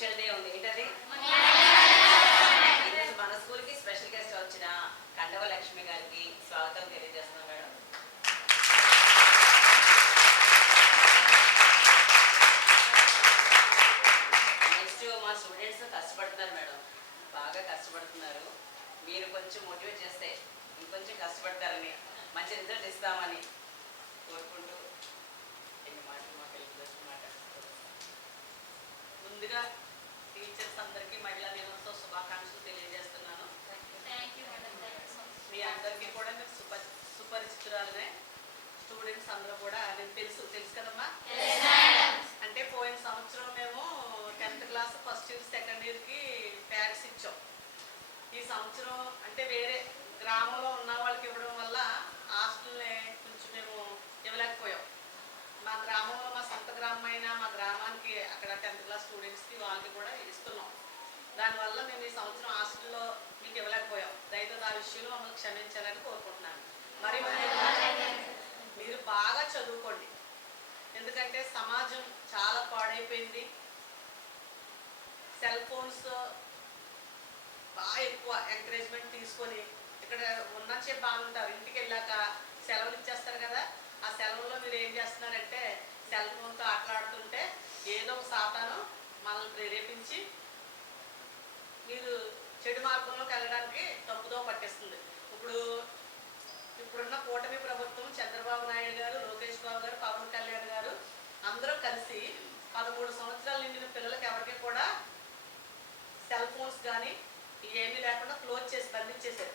Special day ఉంది. ఏంటది? ఈరోజు మన స్కూల్కి స్పెషల్ గెస్ట్ వచ్చిన కండవ లక్ష్మి గారికి స్వాగతం తెలియజేస్తున్నాం మేడం. నెక్స్ట్ మా స్టూడెంట్స్ కష్టపడుతున్నారు మేడం, బాగా కష్టపడుతున్నారు. మీరు కొంచెం మోటివేట్ చేస్తే ఇంకొంచెం కష్టపడతారని, మంచి రిజల్ట్ ఇస్తామని కోరుకుంటూ ఎన్ని మాటలు మా పిల్లలు మాట్లాడుతున్నారు. ముందుగా టీచర్స్ అందరికీ మహిళా దినోత్సవ శుభాకాంక్షలు తెలియజేస్తున్నాను. మీ అందరికీ కూడా మీరు సుపరిచితురాలనే. స్టూడెంట్స్ అందరూ కూడా నేను తెలుసు కదమ్మా. అంటే పోయిన సంవత్సరం మేము 10th class first year second ఇయర్కి ప్యాడ్స్ ఇచ్చాం. ఈ సంవత్సరం అంటే వేరే గ్రామంలో ఉన్న వాళ్ళకి ఇవ్వడం వల్ల హాస్టల్ని కొంచెం మేము ఇవ్వలేకపోయాం. మా గ్రామంలో మా సొంత గ్రామం అయినా మా గ్రామానికి అక్కడ 10th క్లాస్ స్టూడెంట్స్కి వాళ్ళకి కూడా ఇస్తున్నాం. దానివల్ల మేము ఈ సంవత్సరం హాస్టల్లో మీకు ఇవ్వలేకపోయాం. దయచేసి ఆ విషయంలో మమ్మల్ని క్షమించాలని కోరుకుంటున్నాను. మరి మీరు బాగా చదువుకోండి, ఎందుకంటే సమాజం చాలా పాడైపోయింది. సెల్ ఫోన్స్ బాగా ఎక్కువ ఎంకరేజ్మెంట్ తీసుకొని ఇక్కడ ఉన్నచ్చే బాగుంటారు. ఇంటికి వెళ్ళాక సెలవులు ఇచ్చేస్తారు కదా, ఆ సెలవుల్లో మీరు ఏం చేస్తున్నారంటే సెల్ ఫోన్తో ఆటలాడుతుంటే ఏదో ఒక సాతాను మనల్ని ప్రేరేపించి మీరు చెడు మార్గంలోకి వెళ్ళడానికి తప్పుదో పట్టిస్తుంది. ఇప్పుడున్న కూటమి ప్రభుత్వం చంద్రబాబు నాయుడు గారు, లోకేష్ బాబు గారు, పవన్ కళ్యాణ్ గారు అందరూ కలిసి 13 సంవత్సరాలు నిండిన పిల్లలకి ఎవరికి కూడా సెల్ ఫోన్స్ కానీ ఏమీ లేకుండా క్లోజ్ చేసి బంధించేశారు,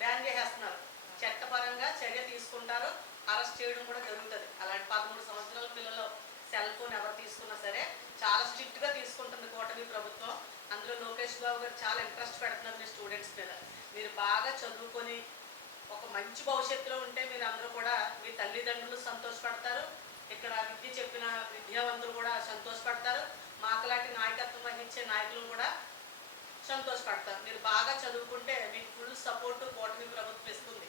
బ్యాన్ చేసేస్తున్నారు. చట్టపరంగా చర్య తీసుకుంటారు, అరెస్ట్ చేయడం కూడా జరుగుతుంది. అలాంటి 13 సంవత్సరాల పిల్లలు సెల్ ఫోన్ ఎవరు తీసుకున్నా సరే చాలా స్ట్రిక్ట్గా తీసుకుంటుంది కూటమి ప్రభుత్వం. అందులో లోకేష్ బాబు గారు చాలా ఇంట్రెస్ట్ పెడుతున్నారు మీ స్టూడెంట్స్ మీద. మీరు బాగా చదువుకొని ఒక మంచి భవిష్యత్తులో ఉంటే మీరు అందరూ కూడా మీ తల్లిదండ్రులు సంతోషపడతారు, ఇక్కడ విద్య చెప్పిన విద్యావంతులు కూడా సంతోషపడతారు, మాకులాంటి నాయకత్వం వహించే నాయకులు కూడా సంతోషపడతారు. మీరు బాగా చదువుకుంటే మీకు ఫుల్ సపోర్టు కూటమి ప్రభుత్వం ఇస్తుంది.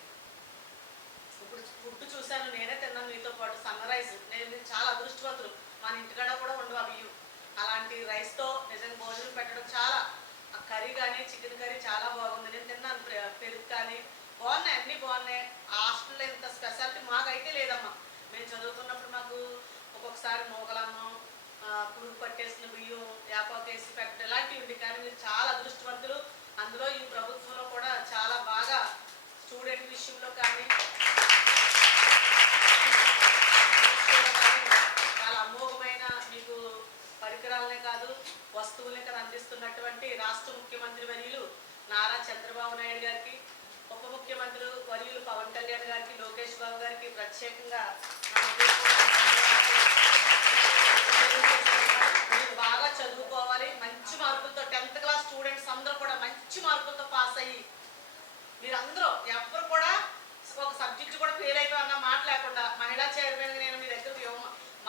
ఇప్పుడు ఫుడ్ చూశాను, నేనే తిన్నాను మీతో పాటు. సన్న రైస్, నేను చాలా అదృష్టవంతులు. మన ఇంటికాడ కూడా ఉండవు అవి. అలాంటి రైస్తో నిజంగా భోజనం పెట్టడం చాలా, ఆ కర్రీ కానీ చికెన్ కర్రీ చాలా బాగుంది. నేను తిన్నాను. పెరుగు కానీ బాగున్నాయి, అన్నీ బాగున్నాయి. హాస్టల్లో ఇంత స్పెషాలిటీ మాకైతే లేదమ్మా. మేము చదువుకున్నప్పుడు మాకు ఒక్కొక్కసారి మోగలన్నం, పురుగు పట్టేసిన బియ్యం, యాపాకేసి పెట్టడం ఇలాంటివి ఉంది. కానీ మీరు చాలా అదృష్టవంతులు. అందులో ఈ ప్రభుత్వంలో కూడా చాలా బాగా స్టూడెంట్ విషయంలో కానీ చాలా అమోఘమైన మీకు పరికరాలనే కాదు వస్తువులనే కదా అందిస్తున్నటువంటి రాష్ట్ర ముఖ్యమంత్రి వర్యులు నారా చంద్రబాబు నాయుడు గారికి, ఉప ముఖ్యమంత్రి వర్యులు పవన్ కళ్యాణ్ గారికి, లోకేష్ బాబు గారికి ప్రత్యేకంగా మీరు బాగా చదువుకోవాలి. మంచి మార్కులతో 10th క్లాస్ స్టూడెంట్స్ అందరూ కూడా మంచి మార్కులతో పాస్ అయ్యి మీరందరూ ఎవరు కూడా ఒక సబ్జెక్ట్ కూడా ఫెయిల్ అయిపోయి మాట లేకుండా మహిళా చైర్మన్ నేను మీ దగ్గరకు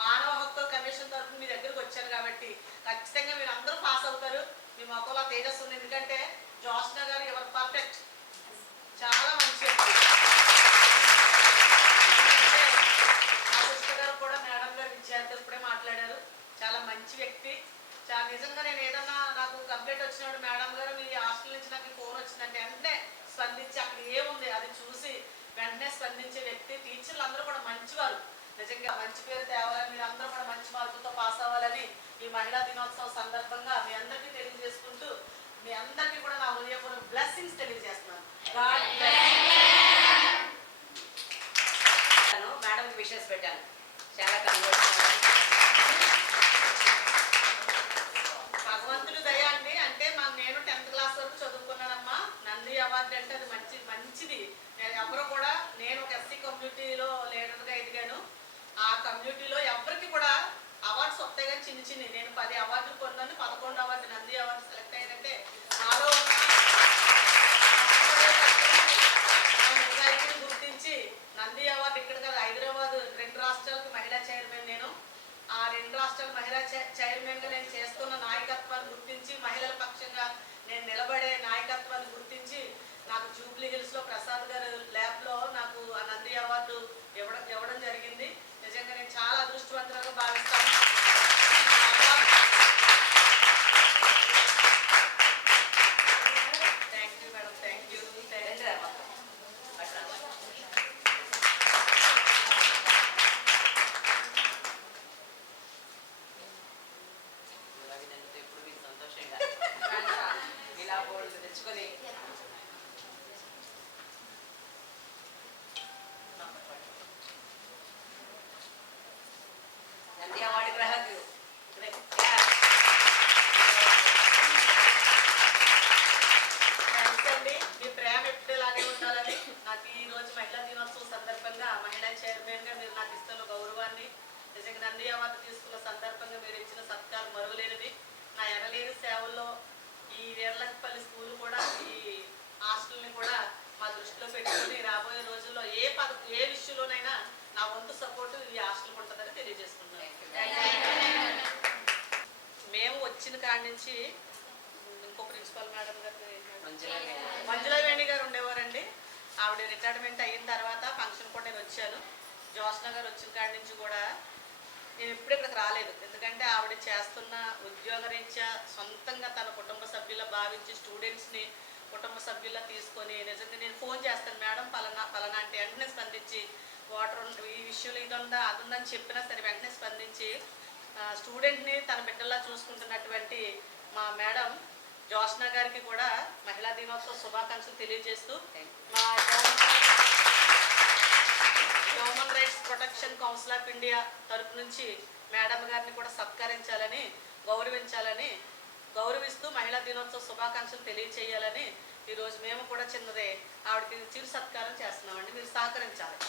మానవ హక్కుల కమిషన్ తరఫున మీ దగ్గరకు వచ్చాను కాబట్టి ఖచ్చితంగా మీరు అందరూ పాస్ అవుతారు. మీ మొక్కలో తేజస్సు ఉంది. ఎందుకంటే జోష్న గారు ఎవరు పర్ఫెక్ట్, చాలా మంచి గారు కూడా మేడం గారు విద్యార్థులు ఇప్పుడే మాట్లాడారు. చాలా మంచి వ్యక్తి. చాలా నిజంగా నేను ఏదన్నా నాకు కంప్లైంట్ వచ్చినప్పుడు మేడం గారు మీ హాస్టల్ నుంచి నాకు ఫోన్ వచ్చిందంటే వెంటనే స్పందించి అక్కడ ఏముంది అది చూసి వెంటనే స్పందించే వ్యక్తి. టీచర్లు అందరూ కూడా మంచివారు. నిజంగా మంచి పేరు తేవాలని, మీరు అందరూ కూడా మంచి మార్కులతో పాస్ అవ్వాలని ఈ మహిళా దినోత్సవం సందర్భంగా మీ అందరికీ తెలియజేసుకుంటూ మీ అందరికీ కూడా నా హృదయపూర్వక బ్లెస్సింగ్స్ తెలియజేస్తున్నాను. మేడంకి విషెస్ పెట్టాను. చాలా భగవంతుడు దయ అండి. అంటే నేను 10th క్లాస్ వరకు చదువుకున్నానమ్మా. నంది అవార్డు అంటే అది మంచిది. ఎవరు కూడా, నేను ఒక ఎస్సీ కమ్యూనిటీలో లీడర్గా ఎదిగాను. ఆ కమ్యూనిటీలో ఎవరికి కూడా అవార్డ్స్ వస్తాయి కానీ చిన్ని నేను 10 అవార్డులు పొందాను. 11 అవార్డు నంది అవార్డు సెలెక్ట్ అయ్యానంటే నాలో ఉన్న నిజాయితీని గుర్తించి నంది అవార్డు ఇక్కడ కదా హైదరాబాద్ 2 రాష్ట్రాలకు మహిళా చైర్మన్ నేను. ఆ 2 రాష్ట్రాల మహిళా చైర్మన్గా నేను చేస్తున్న నాయకత్వాన్ని గుర్తించి మహిళల పక్షంగా నేను నిలబడే నాయకత్వాన్ని గుర్తించి నాకు జూబ్లీ హిల్స్లో ప్రసాద్ గారు ల్యాబ్లో నాకు ఆ నంది అవార్డు ఇవ్వడం జరిగింది. నిజంగా నేను చాలా అదృష్టవంతులుగా భావిస్తాను. అండి, మీ ప్రేమ ఎప్పుడు ఇలాగే ఉండాలని నాకు ఈ రోజు మహిళా దినోత్సవం సందర్భంగా మహిళా చైర్మన్గా మీరు నాకు ఇస్తున్న గౌరవాన్ని, నిజంగా నంది అవార్డు తీసుకున్న సందర్భంగా మీరు ఇచ్చిన సత్కారం మరువలేనిది. నా ఎనలేని సేవల్లో ఈ వీర్లపల్లి స్కూల్ కూడా, ఈ హాస్టల్ని కూడా మా దృష్టిలో పెట్టుకుని రాబోయే రోజుల్లో ఏ విషయంలోనైనా నా వంతు సపోర్టు ఈ హాస్టల్కి ఉంటుందని తెలియజేస్తున్నాను. మేము వచ్చిన కాడి నుంచి ఇంకో ప్రిన్సిపల్ మేడం గారు మంజులా వేణి గారు ఉండేవారండి. ఆవిడ రిటైర్మెంట్ అయిన తర్వాత ఫంక్షన్ కూడా నేను వచ్చాను. జోష్న గారు వచ్చిన కాడి నుంచి కూడా నేను ఎప్పుడు ఇక్కడికి రాలేదు. ఎందుకంటే ఆవిడ చేస్తున్న ఉద్యోగరీత్యా సొంతంగా తన కుటుంబ సభ్యుల భావించి స్టూడెంట్స్ని కుటుంబ సభ్యుల్లా తీసుకొని, నిజంగా నేను ఫోన్ చేస్తాను, మేడం పలానా అంటే వెంటనే స్పందించి, వాటర్ ఈ విషయంలో ఇది ఉందా అది ఉందని చెప్పినా సరే వెంటనే స్పందించి స్టూడెంట్ని తన బిడ్డల్లా చూసుకుంటున్నటువంటి మా మేడం జోష్న గారికి కూడా మహిళా దినోత్సవ శుభాకాంక్షలు తెలియజేస్తూ, మా human rights protection council of India తరపు నుంచి మేడం గారిని కూడా సత్కరించాలని, గౌరవిస్తూ మహిళా దినోత్సవ శుభాకాంక్షలు తెలియచేయాలని ఈరోజు మేము కూడా చిన్నదే ఆవిడకి చిరు సత్కారం చేస్తున్నామండి. మీరు సహకరించాలి.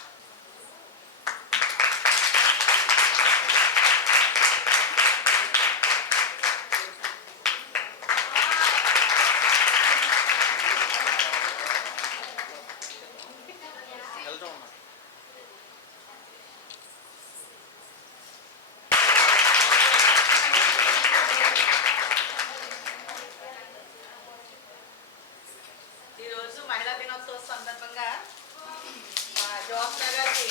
మహిళా దినోత్సవం సందర్భంగా మా జోష్న గారికి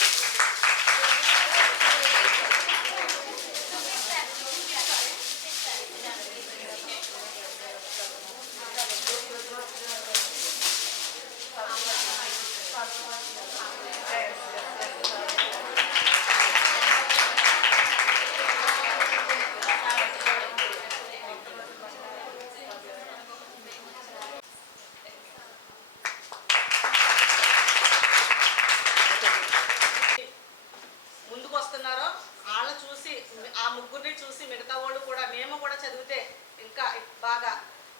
మిగతా వాళ్ళు కూడా మేము కూడా చదివితే ఇంకా బాగా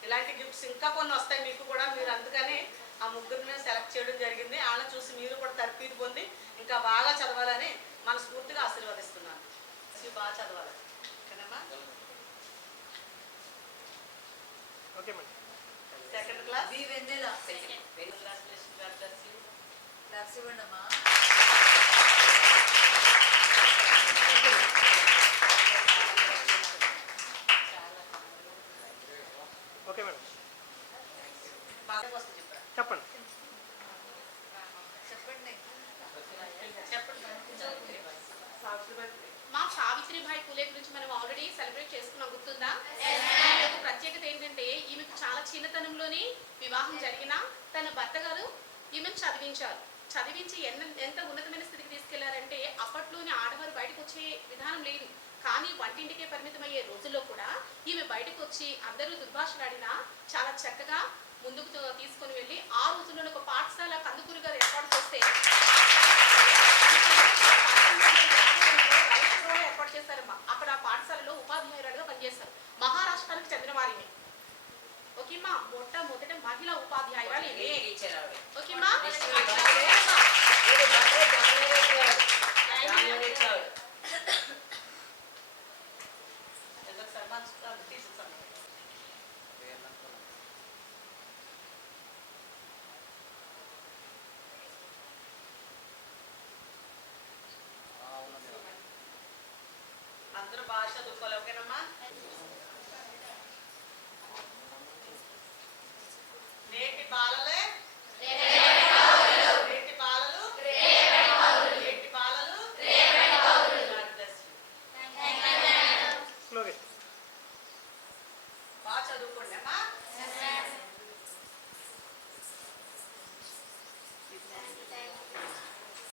ఇలాంటి గిఫ్ట్స్ ఇంకా కొన్ని వస్తాయి మీకు కూడా. మీరు అందుకని ఆ ముగ్గురిని సెలెక్ట్ చేయడం జరిగింది. వాళ్ళని చూసి మీరు కూడా తర్ఫీదు పొంది ఇంకా బాగా చదవాలని మనస్ఫూర్తిగా ఆశీర్వదిస్తున్నాను. బాగా చదవాలి. ఓకేనమ్మా? సెకండ్ క్లాస్ ఓకే మేడం, చెప్పండి. మా సావిత్రిబాయి పూలే గురించి మనం ఆల్రెడీ సెలబ్రేట్ చేసుకున్నాం, గుర్తుందా? ప్రత్యేకత ఏంటంటే ఈమెకు చాలా చిన్నతనంలోనే వివాహం జరిగిన తన భర్త గారు ఈమెను చదివించి ఎంత ఉన్నతమైన స్థితికి తీసుకెళ్లారంటే అప్పట్లోనే ఆడవారు బయటకు వచ్చే విధానం లేదు. కానీ వంటింటికే పరిమితమయ్యే రోజుల్లో కూడా ఈమె బయటకు వచ్చి అందరూ దుర్భాషలాడినా చాలా చక్కగా ముందుకు తీసుకొని వెళ్ళి ఆ రోజుల్లో ఒక పాఠశాల కందుకూరు గారు ఏర్పాటు చేస్తే ఏర్పాటు చేశారమ్మా. అక్కడ ఆ పాఠశాలలో ఉపాధ్యాయురాలుగా పనిచేశారు. మహారాష్ట్రానికి చెందిన వారిని. ఓకేమ్మా? మొట్టమొదట మహిళా ఉపాధ్యాయురాలు ఇవే. ఓకేమ్మా? అందరూ బాగా చదువుకోవాలి. ఓకేనమ్మా? నేటి బాలలే నేటి బాలలు నేటి బాలలు. బాగా చదువుకోండి.